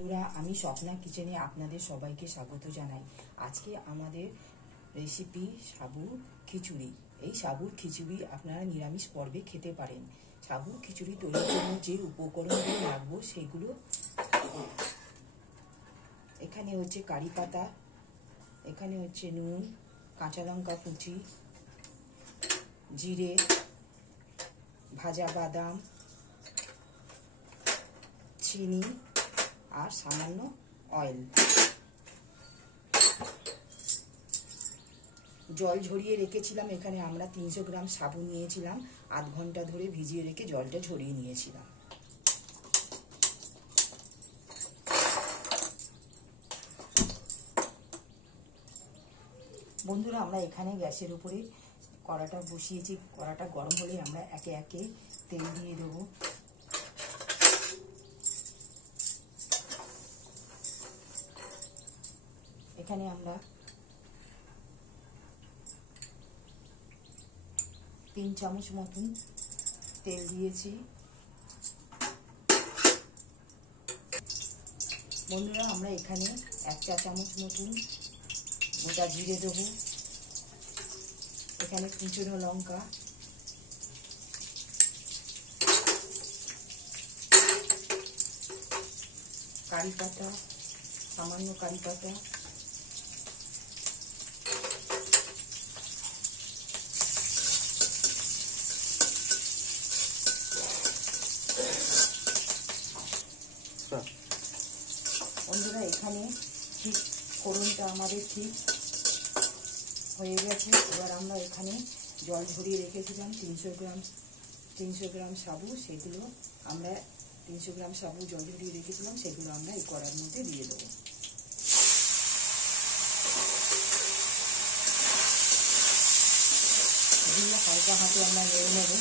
বন্ধুরা, আমি স্বপ্না কিচেনে আপনাদের সবাইকে স্বাগত জানাই। আজকে আমাদের রেসিপি সাবুর খিচুড়ি। এই সাবুর খিচুড়ি আপনারা নিরামিষ পর্বে খেতে পারেন। সাবুর খিচুড়ি তৈরির জন্য যে উপকরণগুলো লাগবে সেগুলো এখানে হচ্ছে কারি পাতা, এখানে হচ্ছে নুন, কাঁচা লঙ্কা কুচি, জিরে, ভাজা বাদাম, চিনি আর সামান্য অয়েল। জল ঝরিয়ে রেখেছিলাম। এখানে আমরা 300 গ্রাম সাবু নিয়েছিলাম, আধ ঘন্টা ধরে ভিজিয়ে রেখে জলটা ঝরিয়ে নিয়েছিলাম। বন্ধুরা, আমরা এখানে গ্যাসের উপরে কড়াটা বসিয়েছি। কড়াটা গরম হলে আমরা একে একে তেল দিয়ে দেবো। এখানে আমরা 3 চামচ মতন তেল দিয়েছি। বন্ধুরা, আমরা এখানে 1 চা চামচ মতন গোটা জিরে দেবো। এখানে কুচনো লঙ্কা, কারি পাতা, সামান্য কারি পাতা, বন্ধুরা এখানে ঠিক ফোড়নটা আমাদের ঠিক হয়ে গেছে। এবার আমরা এখানে জল ঝরিয়ে রেখেছিলাম 300 গ্রাম সাবু, সেগুলো আমরা 300 গ্রাম সাবু জল ঝরিয়ে রেখেছিলাম, সেগুলো আমরা এই কড়ার মধ্যে দিয়ে দেবো। এগুলো হালকা হাতে আমরা নেড়ে নেব।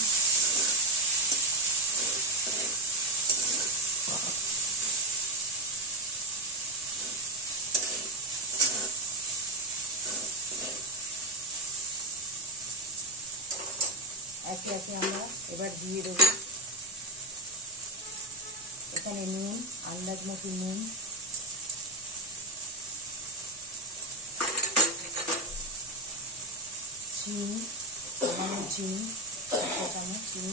একে একে আমরা এবার দিয়ে দেবো এখানে নুন, আন্দাজ মতো নুন, চিনি, সামান্য চিনি, 1 চামচ চিনি,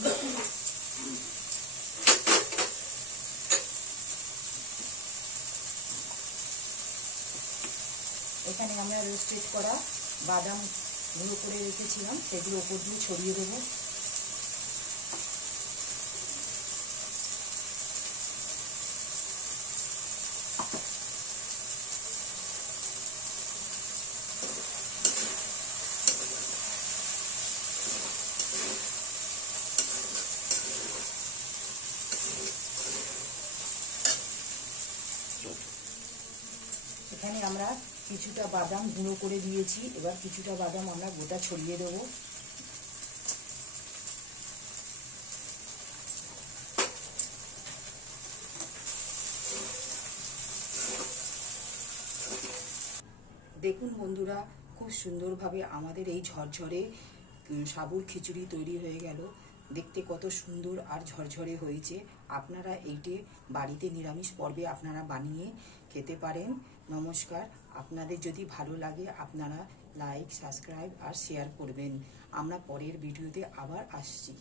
এখানে আমরা রোস্টেড করা বাদাম গুঁড়ো করে রেখেছিলাম, সেগুলো ওপর দিয়ে ছড়িয়ে দেবো। এখানে আমরা কিছুটা বাদাম গুঁড়ো করে দিয়েছি, এবার কিছুটা বাদাম আমরা গোটা ছড়িয়ে দেবো। দেখুন বন্ধুরা, খুব সুন্দরভাবে আমাদের এই ঝরঝরে সাবুর খিচুড়ি তৈরি হয়ে গেল। দেখতে কত সুন্দর আর ঝরঝরে হয়েছে। আপনারা এইটে বাড়িতে নিরামিষ পর্বে আপনারা বানিয়ে খেতে পারেন। নমস্কার। আপনাদের যদি ভালো লাগে আপনারা লাইক, সাবস্ক্রাইব আর শেয়ার করবেন। আমরা পরের ভিডিওতে আবার আসছি।